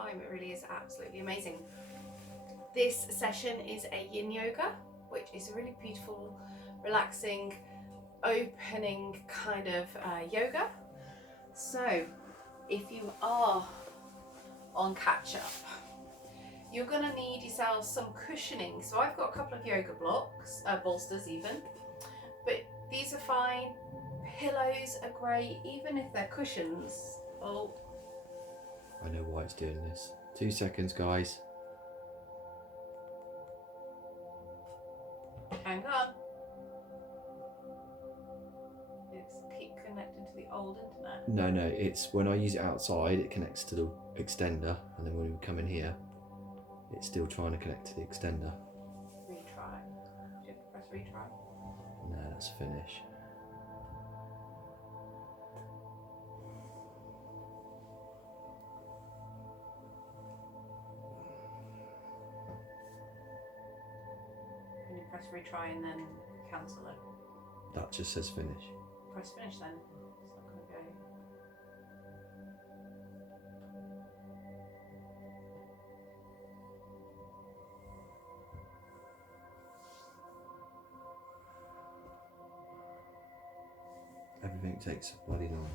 time. It really is absolutely amazing. This session is a Yin Yoga, which is a really beautiful, relaxing, opening kind of yoga. So if you are on catch up, you're going to need yourself some cushioning. So I've got a couple of yoga blocks, bolsters even, but these are fine. Pillows are great, even if they're cushions. Oh, I know why it's doing this. 2 seconds, guys. hang on. It's keep connecting to the old internet. No, it's when I use it outside, it connects to the extender, and then when we come in here, it's still trying to connect to the extender. Retry. Do you have to press retry? No, that's finish. Can you press retry and then cancel it? That just says finish. Press finish then. It's not going to go. Everything takes bloody long.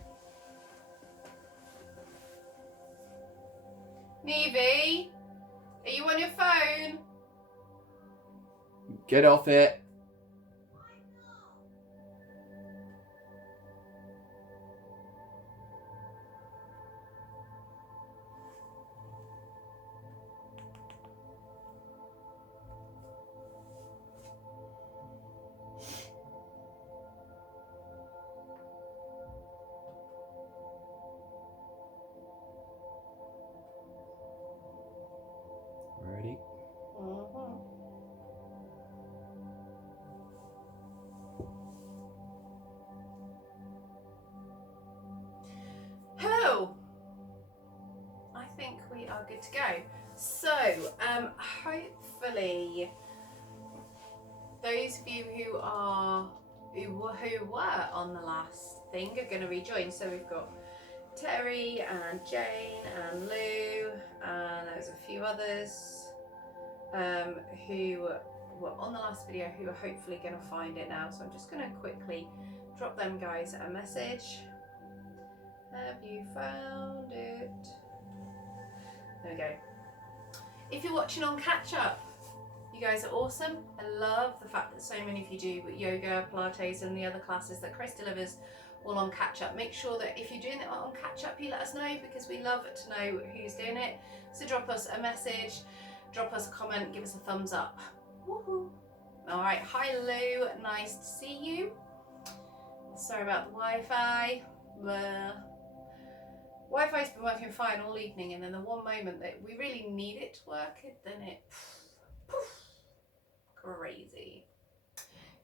Nevie, are you on your phone? Get off it! Ready? Hello. I think we are good to go. So, hopefully, those of you who were on the last thing are going to rejoin. So we've got Terry and Jane and Lou, and there's a few others who were on the last video who are hopefully going to find it now. So I'm just going to quickly drop them guys a message. Have you found it? There we go. If you're watching on catch up, you guys are awesome. I love the fact that so many of you do yoga, Pilates, and the other classes that Chris delivers all on catch up. Make sure that if you're doing it on catch up, you let us know, because we love to know who's doing it. So drop us a message, drop us a comment, give us a thumbs up. Woohoo! All right, hi Lou, nice to see you. Sorry about the Wi-Fi. Wi-Fi's been working fine all evening, and then the one moment that we really need it to work, then it poof, crazy.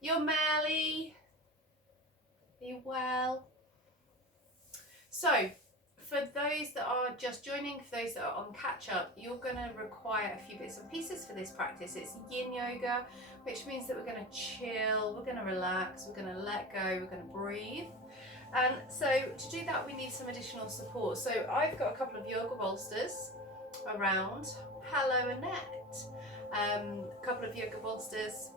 You're Melly. Are you well? So, for those that are just joining, for those that are on catch up, you're going to require a few bits and pieces for this practice. It's Yin Yoga, which means that we're going to chill, we're going to relax, we're going to let go, we're going to breathe. And so to do that, we need some additional support. So I've got a couple of yoga bolsters around. Hello, Annette. A couple of yoga bolsters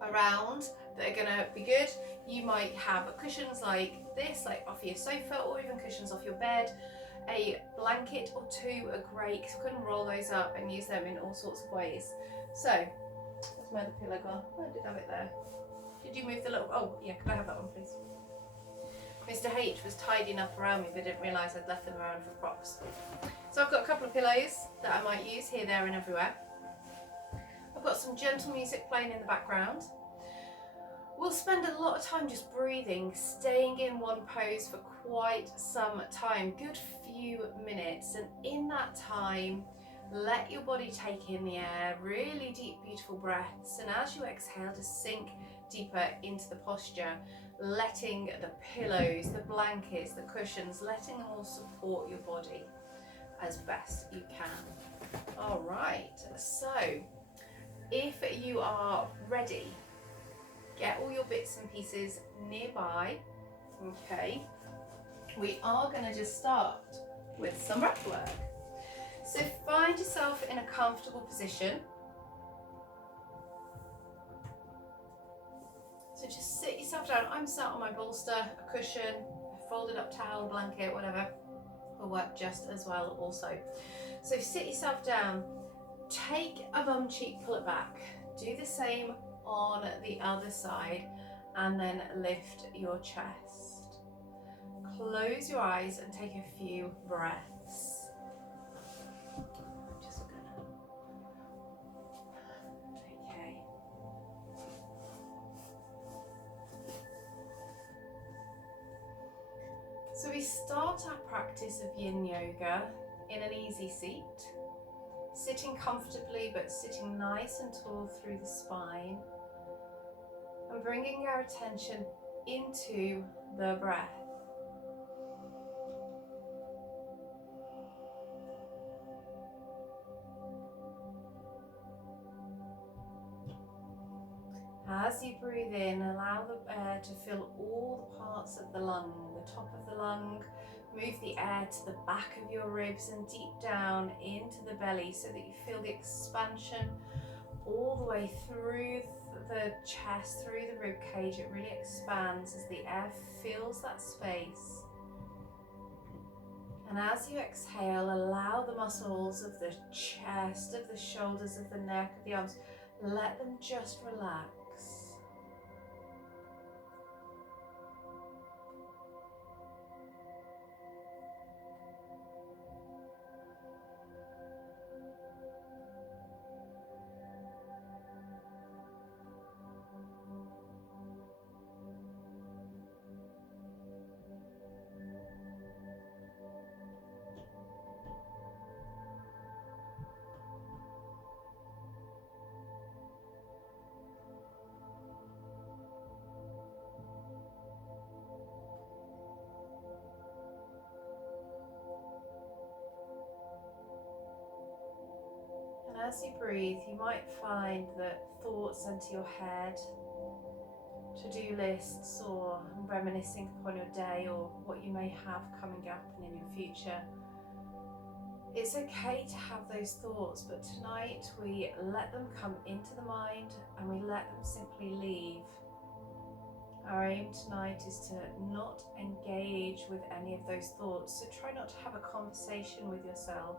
around that are gonna be good. You might have cushions like this, like off your sofa, or even cushions off your bed. A blanket or two are great, because you can roll those up and use them in all sorts of ways. So, where's my other pillow gone? Oh, I did have it there. Did you move the little, oh yeah, could I have that one please? Mr. H was tidying up around me, but didn't realise I'd left them around for props. So I've got a couple of pillows that I might use here, there and everywhere. I've got some gentle music playing in the background. We'll spend a lot of time just breathing, staying in one pose for quite some time, good few minutes. And in that time, let your body take in the air, really deep, beautiful breaths. And as you exhale, just sink deeper into the posture, letting the pillows, the blankets, the cushions, letting them all support your body as best you can. All right, so if you are ready, get all your bits and pieces nearby. Okay, we are going to just start with some breath work. Find yourself in a comfortable position. So just sit yourself down. I'm sat on my bolster, a cushion, a folded up towel, blanket, whatever will work just as well also. So sit yourself down, take a bum cheek, pull it back. Do the same on the other side and then lift your chest. Close your eyes and take a few breaths. Just gonna... Okay. So we start our practice of Yin Yoga in an easy seat, sitting comfortably but sitting nice and tall through the spine, and bringing our attention into the breath. As you breathe in, allow the air to fill all the parts of the lung, the top of the lung. Move the air to the back of your ribs and deep down into the belly so that you feel the expansion all the way through the chest, through the rib cage. It really expands as the air fills that space. And as you exhale, allow the muscles of the chest, of the shoulders, of the neck, of the arms, let them just relax. As you breathe, you might find that thoughts enter your head, to-do lists or reminiscing upon your day or what you may have coming up and in your future. It's okay to have those thoughts, but tonight we let them come into the mind and we let them simply leave. Our aim tonight is to not engage with any of those thoughts, so try not to have a conversation with yourself.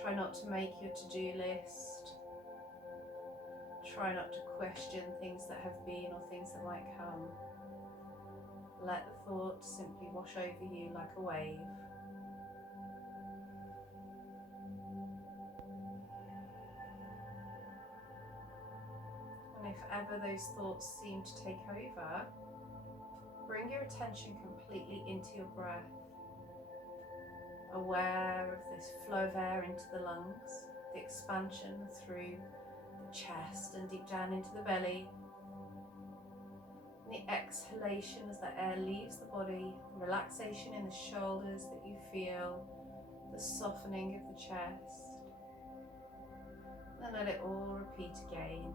Try not to make your to-do list. Try not to question things that have been or things that might come. Let the thoughts simply wash over you like a wave. And if ever those thoughts seem to take over, bring your attention completely into your breath. Aware of this flow of air into the lungs, the expansion through the chest and deep down into the belly. And the exhalation as the air leaves the body, relaxation in the shoulders that you feel, the softening of the chest. And let it all repeat again.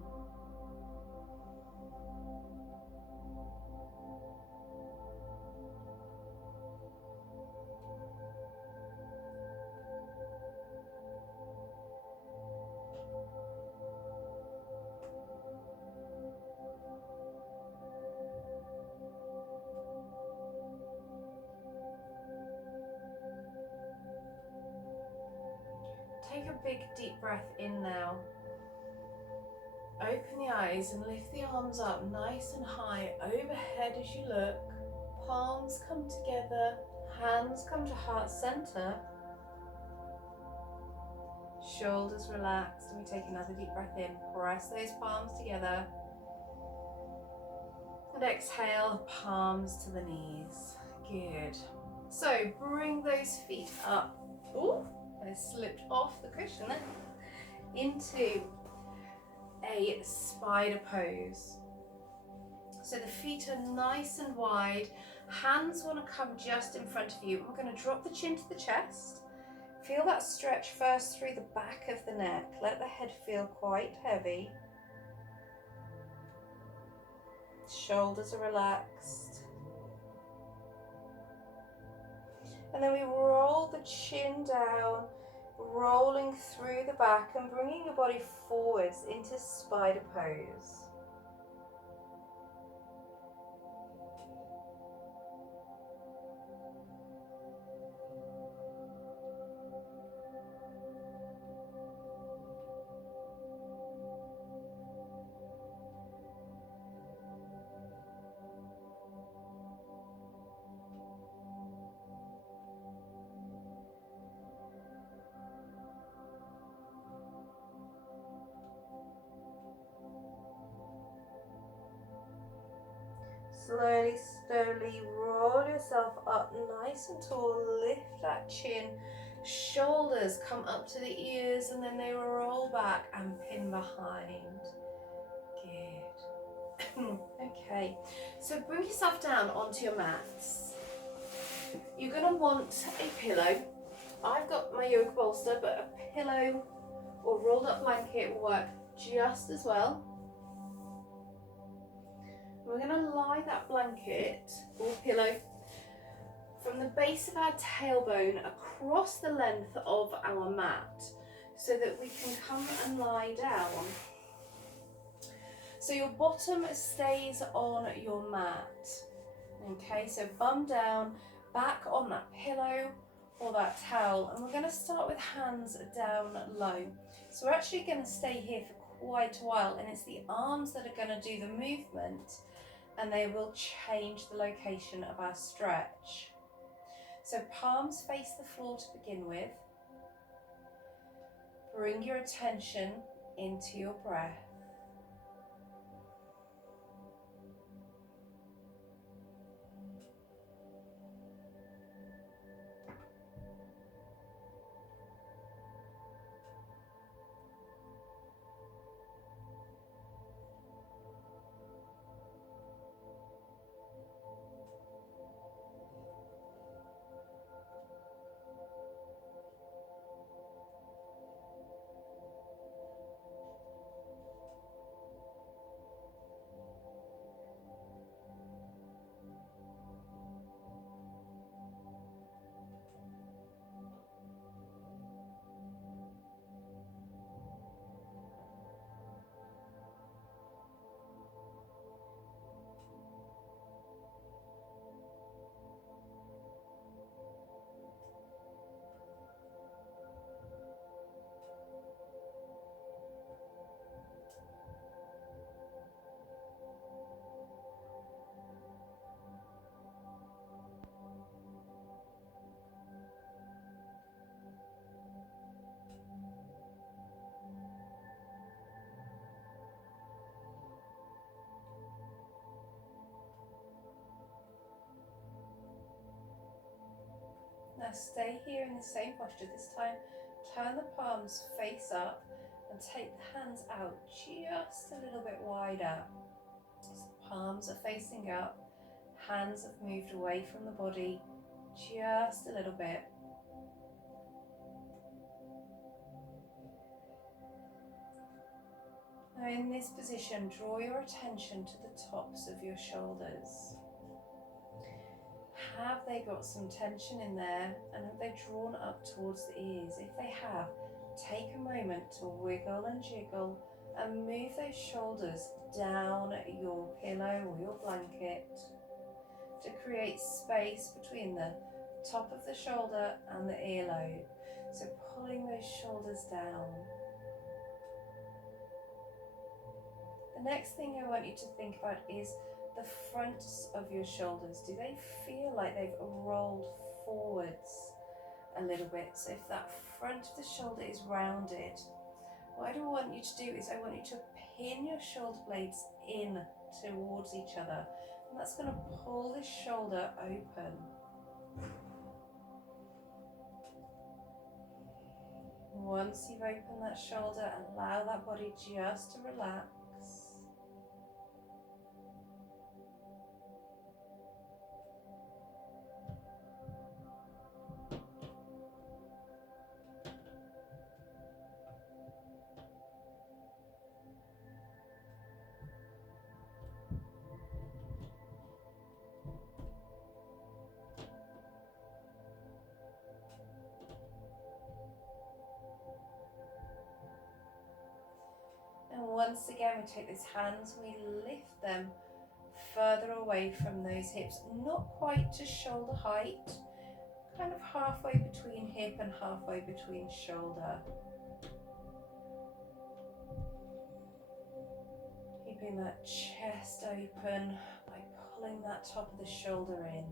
Take a big deep breath in now. Open the eyes and lift the arms up nice and high overhead as you look. Palms come together, hands come to heart center. Shoulders relaxed, and we take another deep breath in. Press those palms together. And exhale, palms to the knees. Good. So bring those feet up. Ooh. I slipped off the cushion then, into a spider pose. So the feet are nice and wide, hands want to come just in front of you. We're going to drop the chin to the chest. Feel that stretch first through the back of the neck. Let the head feel quite heavy. Shoulders are relaxed. And then we roll the chin down, rolling back and bringing your body forwards into spider pose. Slowly, slowly roll yourself up nice and tall. Lift that chin. Shoulders come up to the ears and then they roll back and pin behind. Good. Okay, so bring yourself down onto your mats. You're going to want a pillow. I've got my yoga bolster, but a pillow or rolled up blanket will work just as well. We're going to lie that blanket or pillow from the base of our tailbone across the length of our mat so that we can come and lie down. So your bottom stays on your mat. Okay, so bum down, back on that pillow or that towel, and we're going to start with hands down low. So we're actually going to stay here for quite a while, and it's the arms that are going to do the movement, and they will change the location of our stretch. So palms face the floor to begin with. Bring your attention into your breath. Now stay here in the same posture. This time, turn the palms face up and take the hands out just a little bit wider. So the palms are facing up, hands have moved away from the body just a little bit. Now in this position, draw your attention to the tops of your shoulders. Have they got some tension in there, and have they drawn up towards the ears? If they have, take a moment to wiggle and jiggle and move those shoulders down your pillow or your blanket to create space between the top of the shoulder and the earlobe. So pulling those shoulders down. The next thing I want you to think about is the fronts of your shoulders. Do they feel like they've rolled forwards a little bit? So if that front of the shoulder is rounded, what I don't want you to do is I want you to pin your shoulder blades in towards each other. And that's going to pull this shoulder open. Once you've opened that shoulder, allow that body just to relax. once again, we take those hands and we lift them further away from those hips, not quite to shoulder height, kind of halfway between hip and halfway between shoulder. Keeping that chest open by pulling that top of the shoulder in.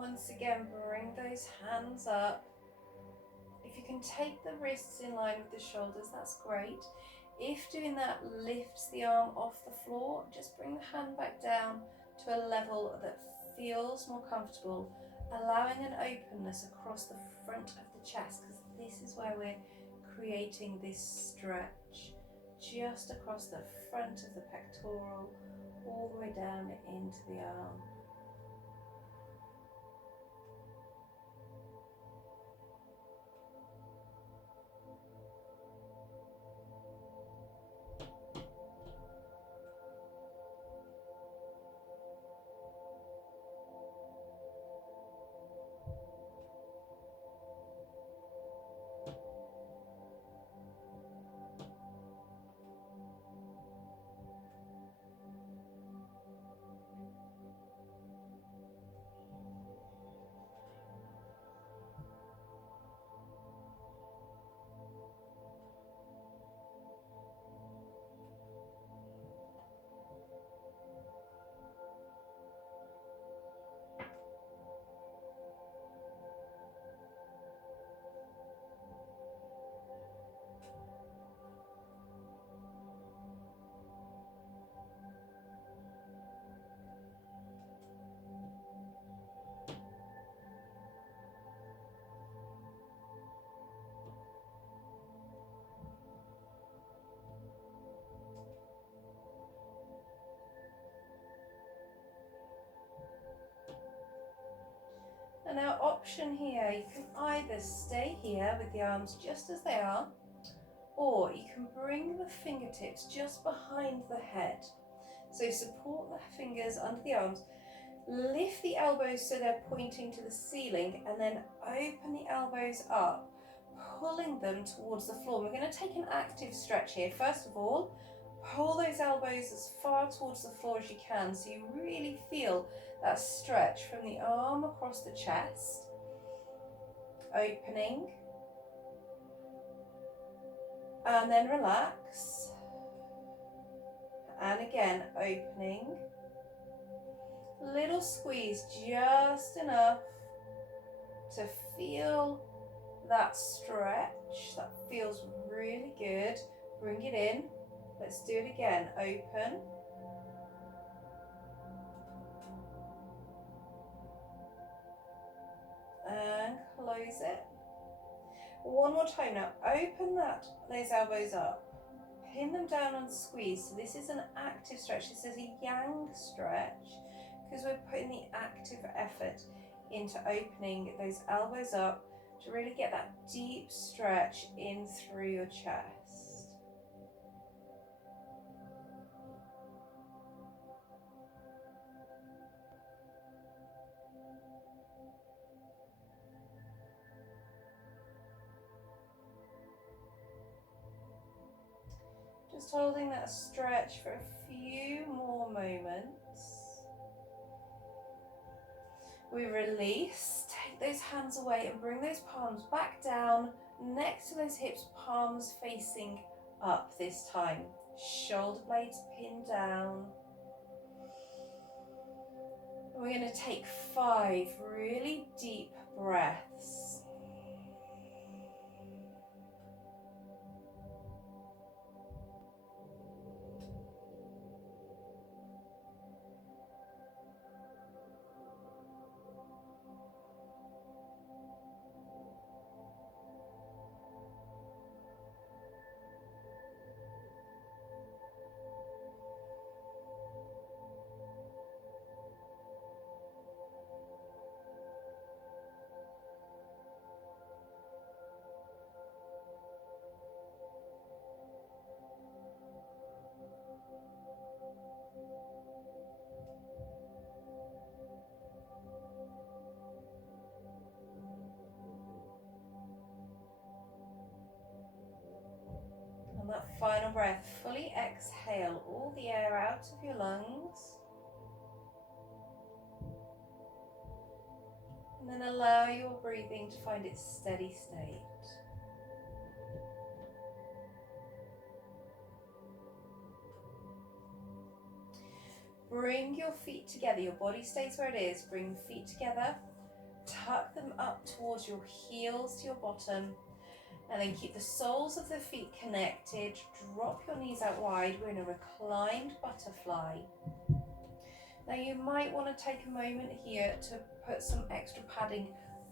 Once again, bring those hands up. If you can take the wrists in line with the shoulders, that's great. If doing that lifts the arm off the floor, just bring the hand back down to a level that feels more comfortable, allowing an openness across the front of the chest, because this is where we're creating this stretch, just across the front of the pectoral, all the way down into the arm. And our option here, you can either stay here with the arms just as they are, or you can bring the fingertips just behind the head. So support the fingers under the arms, lift the elbows so they're pointing to the ceiling, and then open the elbows up, pulling them towards the floor. We're going to take an active stretch here. First of all, pull those elbows as far towards the floor as you can, so you really feel that stretch from the arm across the chest, opening, and then relax, and again opening, little squeeze, just enough to feel that stretch. That feels really good. Bring it in. Let's do it again. Open. And close it. One more time now. Open those elbows up. Pin them down and squeeze. So this is an active stretch. This is a yang stretch because we're putting the active effort into opening those elbows up to really get that deep stretch in through your chest. Just holding that stretch for a few more moments. We release, take take those hands away and bring those palms back down next to those hips, palms facing up this time. Shoulder blades pinned down. We're going to take 5 really deep breaths. And that final breath, fully exhale all the air out of your lungs. And then allow your breathing to find its steady state. Bring your feet together, your body stays where it is. Bring the feet together, tuck them up towards your heels to your bottom, and then keep the soles of the feet connected. Drop your knees out wide. We're in a reclined butterfly. Now you might want to take a moment here to put some extra padding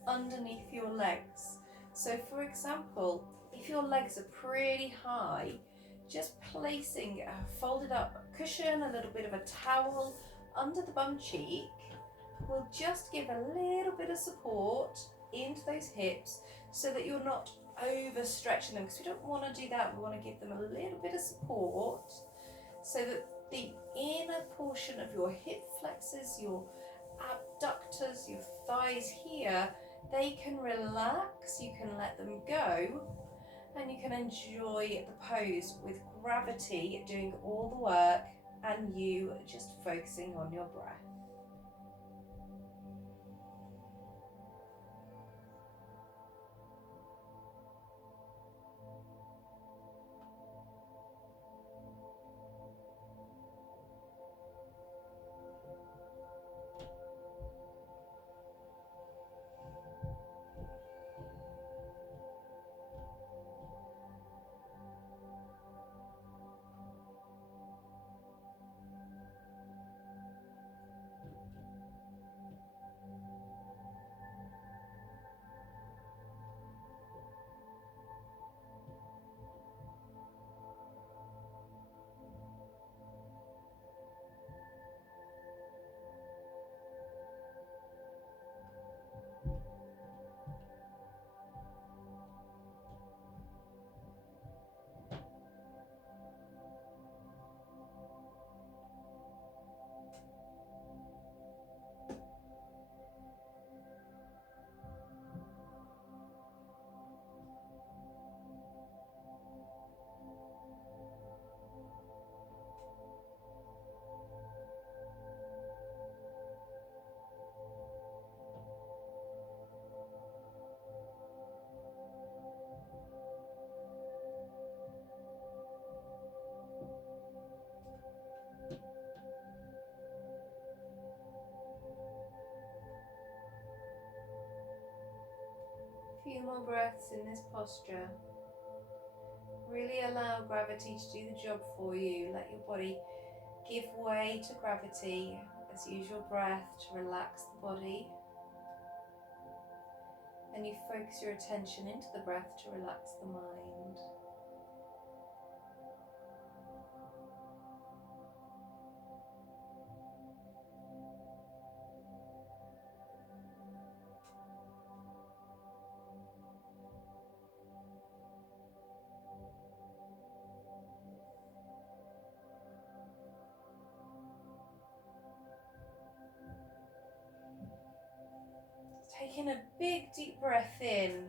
underneath your legs. So for example, if your legs are pretty high, just placing a folded up cushion, a little bit of a towel under the bum cheek will just give a little bit of support into those hips so that you're not overstretching them, because we don't want to do that. We want to give them a little bit of support so that the inner portion of your hip flexors, your abductors, your thighs here, they can relax, you can let them go, and you can enjoy the pose with gravity doing all the work and you just focusing on your breath. Few more breaths in this posture. Really allow gravity to do the job for you. Let your body give way to gravity as you use your breath to relax the body. And you focus your attention into the breath to relax the mind. Taking a big deep breath in,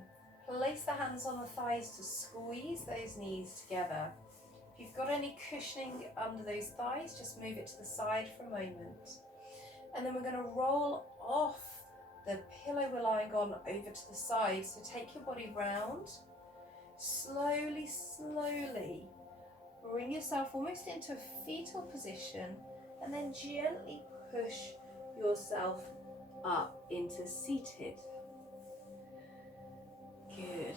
place the hands on the thighs to squeeze those knees together. If you've got any cushioning under those thighs, just move it to the side for a moment. And then we're going to roll off the pillow we're lying on over to the side. So take your body round, slowly, slowly bring yourself almost into a fetal position, and then gently push yourself up into seated. Good.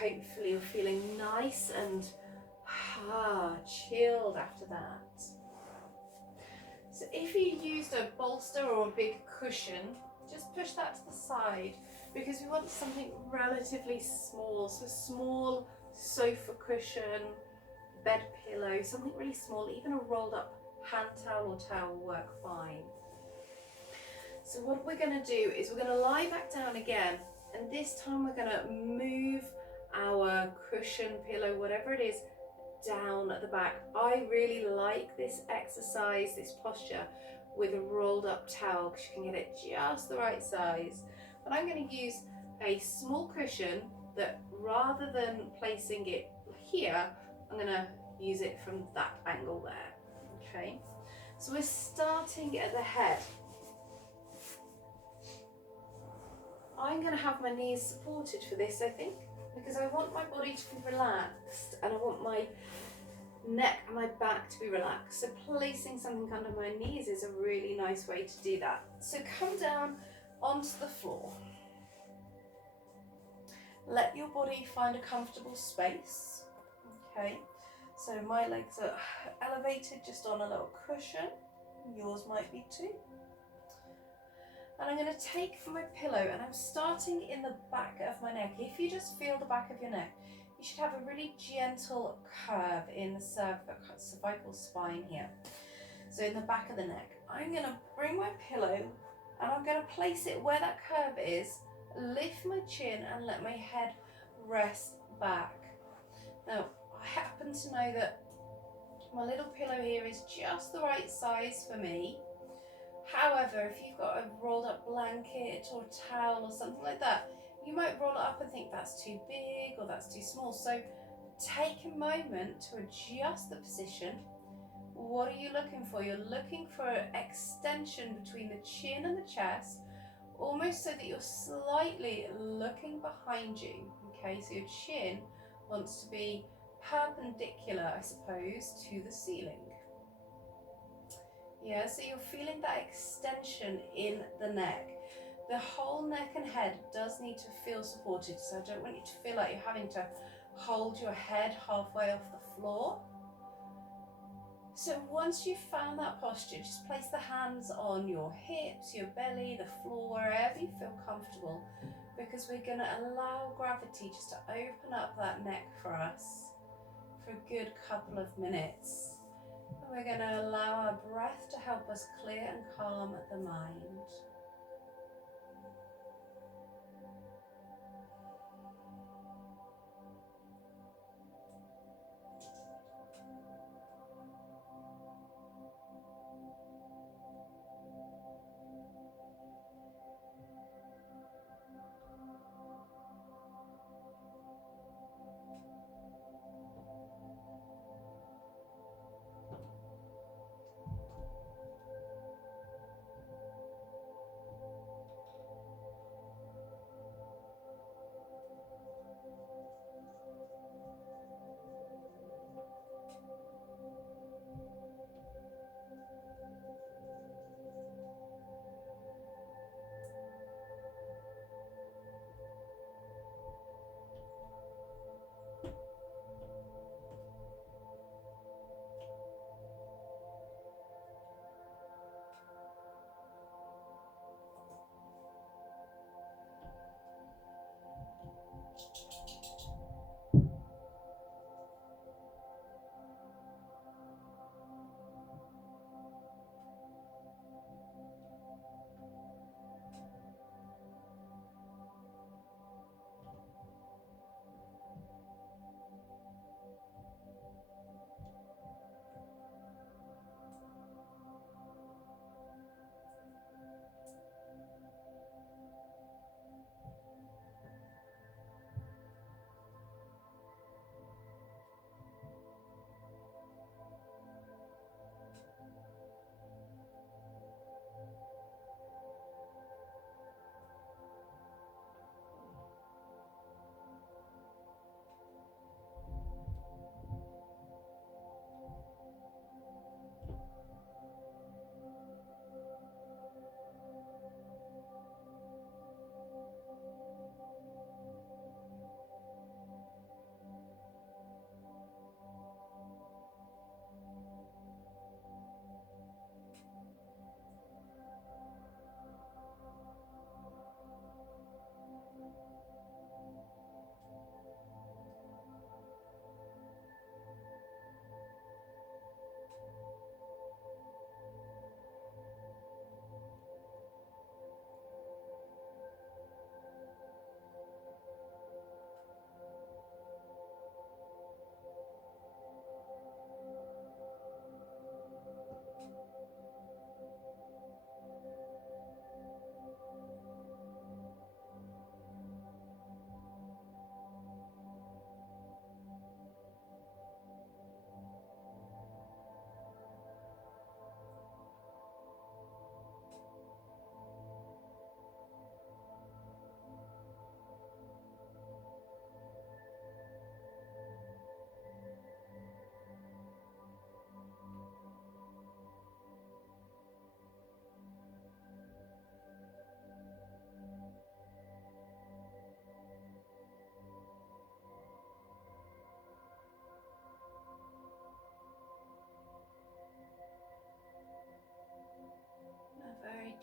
Hopefully you're feeling nice and chilled after that. So if you used a bolster or a big cushion, just push that to the side, because we want something relatively small. So a small sofa cushion, bed pillow, something really small, even a rolled up hand towel or towel will work fine. So what we're going to do is we're going to lie back down again, and this time we're going to move our cushion, pillow, whatever it is, down at the back. I really like this exercise, this posture with a rolled up towel, because you can get it just the right size. But I'm going to use a small cushion that, rather than placing it here, I'm going to use it from that angle there. Okay, so we're starting at the head. I'm going to have my knees supported for this, I think, because I want my body to be relaxed, and I want my neck and my back to be relaxed. So placing something under my knees is a really nice way to do that. So come down onto the floor. Let your body find a comfortable space. Okay, so my legs are elevated just on a little cushion. Yours might be too. And I'm going to take my pillow, and I'm starting in the back of my neck. If you just feel the back of your neck, you should have a really gentle curve in the cervical spine here. So in the back of the neck, I'm going to bring my pillow and I'm going to place it where that curve is, lift my chin and let my head rest back. Now, I happen to know that my little pillow here is just the right size for me. However, if you've got a rolled up blanket or towel or something like that, you might roll it up and think that's too big or that's too small. So take a moment to adjust the position. What are you looking for? You're looking for an extension between the chin and the chest, almost so that you're slightly looking behind you. Okay, so your chin wants to be perpendicular, I suppose, to the ceiling. Yeah, so you're feeling that extension in the neck. The whole neck and head does need to feel supported, so I don't want you to feel like you're having to hold your head halfway off the floor. So once you've found that posture, just place the hands on your hips, your belly, the floor, wherever you feel comfortable, because we're going to allow gravity just to open up that neck for us for a good couple of minutes. And we're going to allow our breath to help us clear and calm the mind.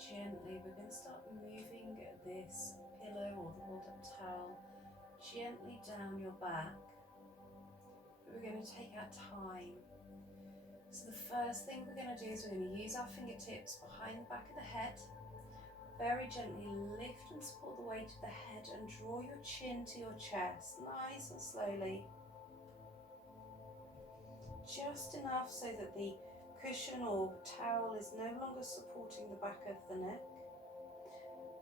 gently, we're going to start moving this pillow or the rolled up towel gently down your back. We're going to take our time. So the first thing we're going to do is we're going to use our fingertips behind the back of the head. Very gently lift and support the weight of the head and draw your chin to your chest, nice and slowly. Just enough so that the cushion or towel is no longer supporting the back of the neck.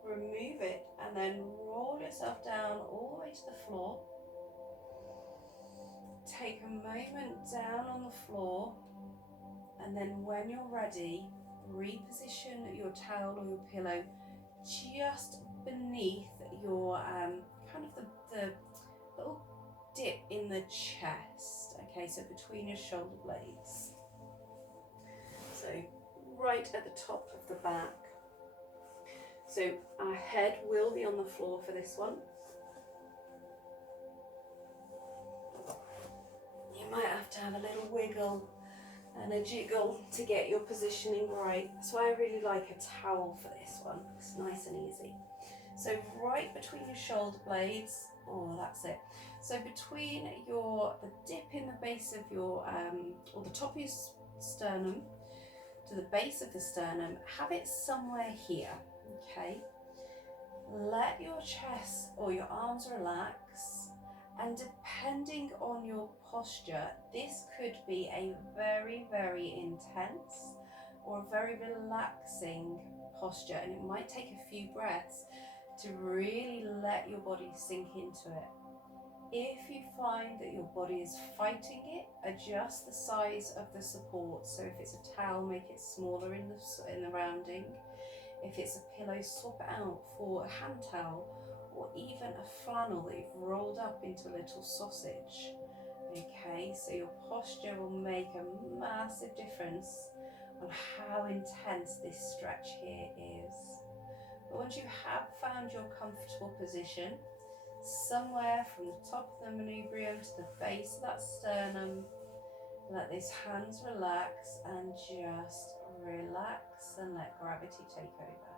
Remove it and then roll yourself down all the way to the floor. Take a moment down on the floor, and then when you're ready, reposition your towel or your pillow just beneath your kind of the little dip in the chest, okay, so between your shoulder blades. So right at the top of the back. So our head will be on the floor for this one. You might have to have a little wiggle and a jiggle to get your positioning right. That's why I really like a towel for this one. It's nice and easy. So right between your shoulder blades, oh that's it. So between the dip in the base of your, or the top of your sternum to the base of the sternum, have it somewhere here, okay? Let your chest or your arms relax, and depending on your posture, this could be a very, very intense or a very relaxing posture, and it might take a few breaths to really let your body sink into it. If you find that your body is fighting it, adjust the size of the support. So if it's a towel, make it smaller in the rounding. If it's a pillow, swap it out for a hand towel or even a flannel that you've rolled up into a little sausage. Okay, so your posture will make a massive difference on how intense this stretch here is. But once you have found your comfortable position, somewhere from the top of the manubrium to the base of that sternum, let these hands relax and just relax and let gravity take over.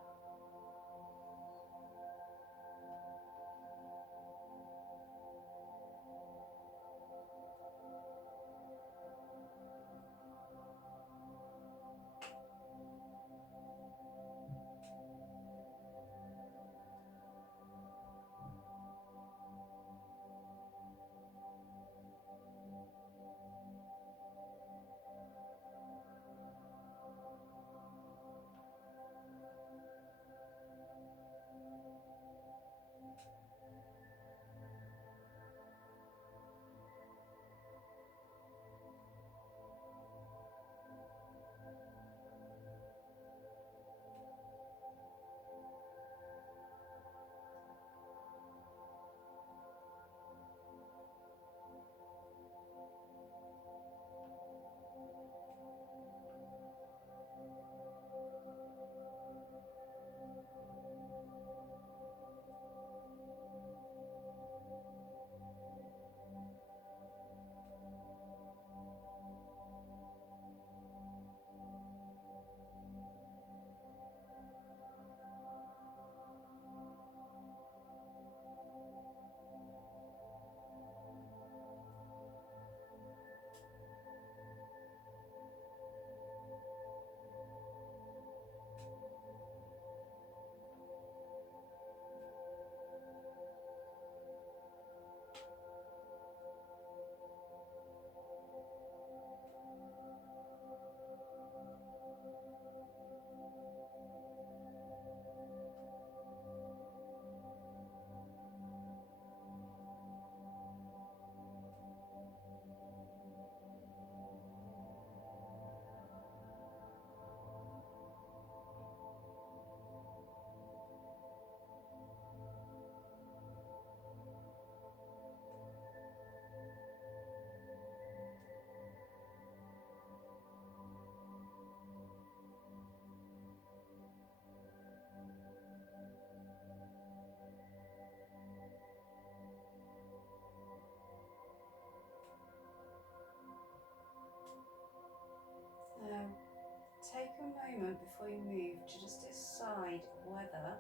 take a moment before you move to just decide whether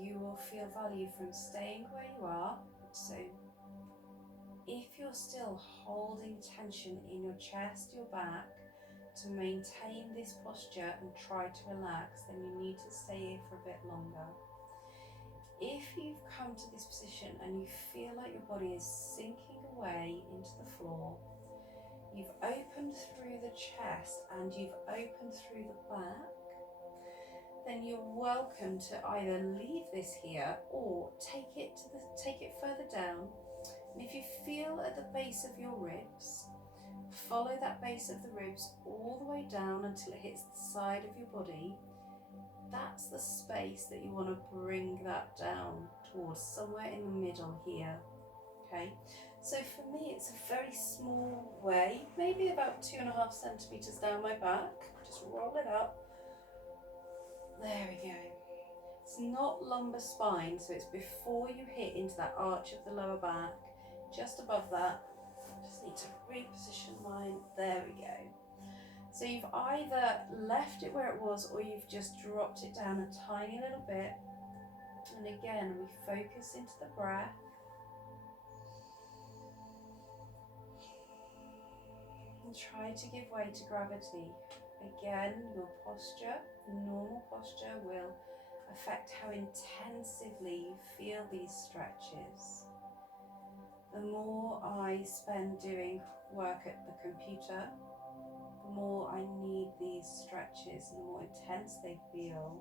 you will feel value from staying where you are. So if you're still holding tension in your chest, your back, to maintain this posture and try to relax, then you need to stay here for a bit longer. If you've come to this position and you feel like your body is sinking away into the floor, you've opened through the chest and you've opened through the back, then you're welcome to either leave this here or take it further down. And if you feel at the base of your ribs, follow that base of the ribs all the way down until it hits the side of your body. That's the space that you want to bring that down towards, somewhere in the middle here. Okay, so for me it's a very small way, maybe about 2.5 centimeters down my back. Just roll it up. There we go. It's not lumbar spine, so it's before you hit into that arch of the lower back, just above that. Just need to reposition mine. There we go. So you've either left it where it was or you've just dropped it down a tiny little bit. And again, we focus into the breath. And try to give way to gravity. Again, your posture, normal posture, will affect how intensively you feel these stretches. The more I spend doing work at the computer, the more I need these stretches and the more intense they feel.